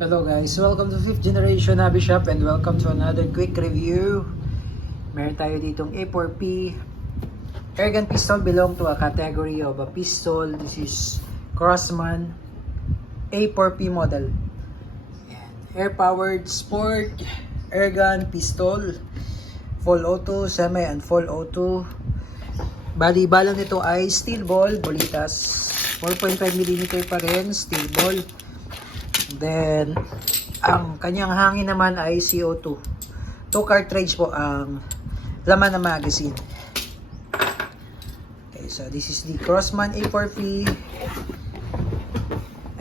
Hello guys, welcome to 5th generation Hobby Shop and welcome to another quick review. Meron tayo ditong A4P airgun pistol, belong to a category of a pistol. This is Crosman A4P model. Air powered sport airgun pistol, full auto, semi and full auto. Bali balang nito ay steel ball, bolitas, 4.5mm pa rin, steel ball. Then, ang kanyang hangin naman ay CO2. 2 cartridge po ang laman ng magazine. Okay, so this is the Crosman A4P.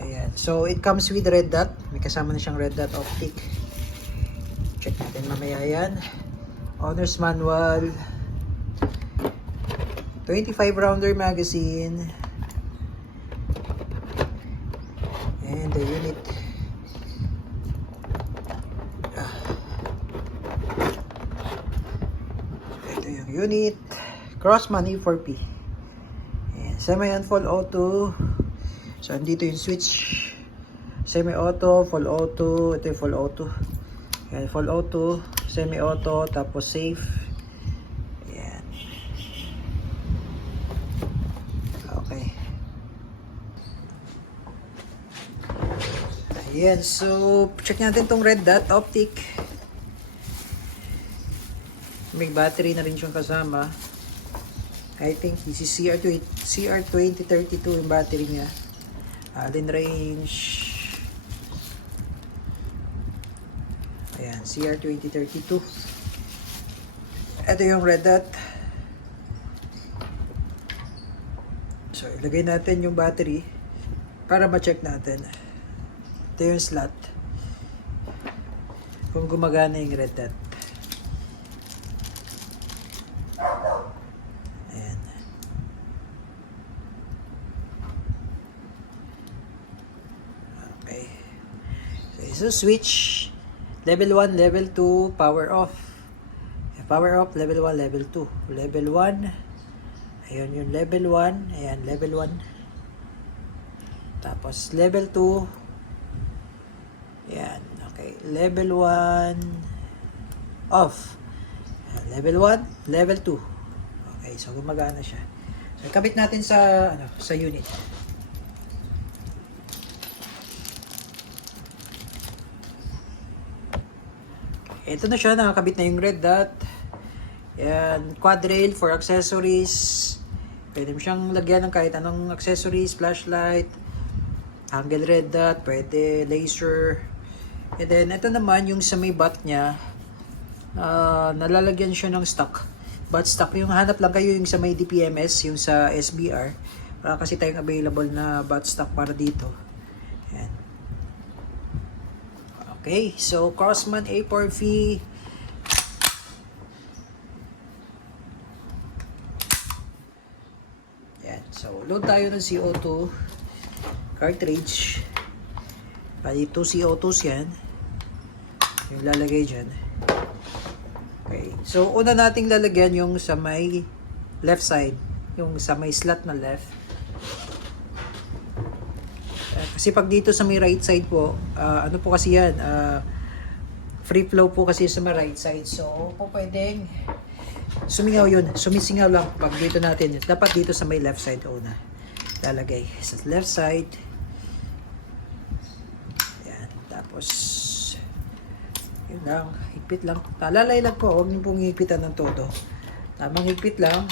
Ayan. So, it comes with red dot. May kasama na siyang red dot optic. Check natin mamaya yan. Owner's manual. 25 rounder magazine. And the unit. Ito yung unit. Crosman A4P. Semi and full auto. So, andito yung switch. Semi-auto, full auto. Ito yung full auto. Ayan, full auto, semi-auto, tapos safe. Ayan. Okay. Ayan, so check natin tong red dot optic. May battery na rin siyang kasama. I think this is CR2032 yung battery niya. Din range. Ayan, CR2032. Ito yung red dot. So, ilagay natin yung battery para ma-check natin. Ito yung slot. Kung gumagana yung red dot. Ayan. Okay. So, switch. Level 1, level 2, power off. Power off, level 1, level 2. Level 1. Ayun yung level 1. Ayan, level 1. Tapos, level 2. Ayan, okay. Level 1, off. Ayan, level 1, level 2. Okay, so gumagana siya. So, kabit natin sa, sa unit. Ito na siya, nakakabit na yung red dot. Yan, quad rail for accessories. Pwede mo siyang lagyan ng kahit anong accessories, flashlight, angle red dot, pwede laser. And then, ito naman yung sa may butt niya, nalalagyan siya ng stock. Butt stock, yung hanap lang kayo yung sa may DPMS, yung sa SBR. Para kasi tayong available na butt stock para dito. Yan. Okay, so Crosman A4P. Yan, so load tayo ng CO2 cartridge. Bali 2 CO2s yan. Yung lalagay dyan. Okay, so una nating lalagyan yung sa may left side. Yung sa may slot na left. Kasi pag dito sa may right side po, ano po kasi yan, free flow po kasi sa may right side. So, po pwedeng sumingaw yun. Sumisingaw lang pag dito natin. Dapat dito sa may left side una. Lalagay sa left side. Yan. Tapos, yun lang. Higpit lang. Talalay lang po. Huwag niyo pong higpitan ng todo. Tamang higpit lang.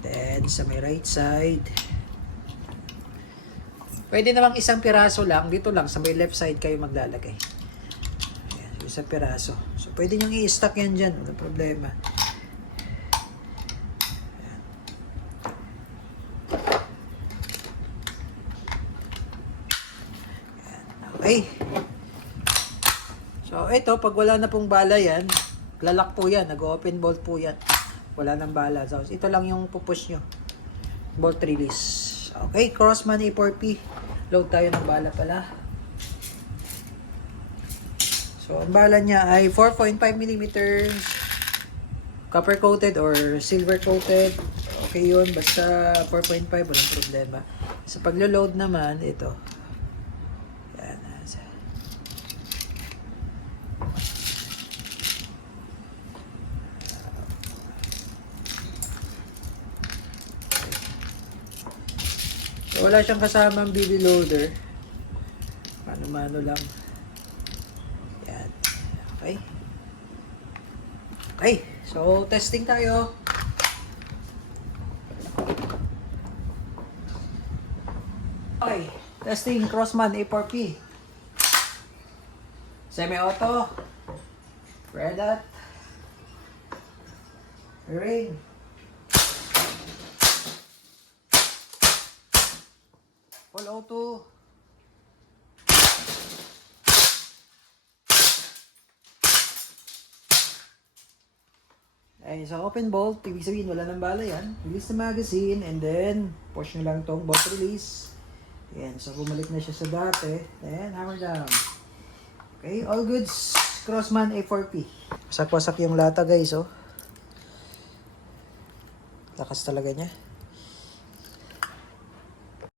Then, sa may right side. Pwede namang isang piraso lang, dito lang, sa may left side kayo maglalagay. Ayan, isang piraso. So, pwede nyo i-stack yan dyan, walang problema. Ayan. Ayan, okay. So, ito, pag wala na pong bala yan, lalak po yan, nag-open bolt po yan. Wala nang bala. So, ito lang yung pupush nyo. Bolt release. Okay, Crosman A4P. Load tayo ng bala pala. So, ang bala niya ay 4.5mm copper coated or silver coated. Okay yun, basta 4.5, walang problema. Sa paglo-load naman, ito. Yan, wala siyang kasamang BB loader. Mano-mano lang. Yan. Okay. Okay. So, testing tayo. Okay. Testing Crossman A4P. Semi-auto. Red dot. Ring. Full auto. Ay, sa open bolt, ibig sabihin wala nang bala yan. Release the magazine and then push nyo lang tong bolt release. Ayan, so bumalik na siya sa dati. Then hammer down. Okay, all goods. Crossman A4P. Wasak-wasak yung lata guys, oh. Lakas talaga niya.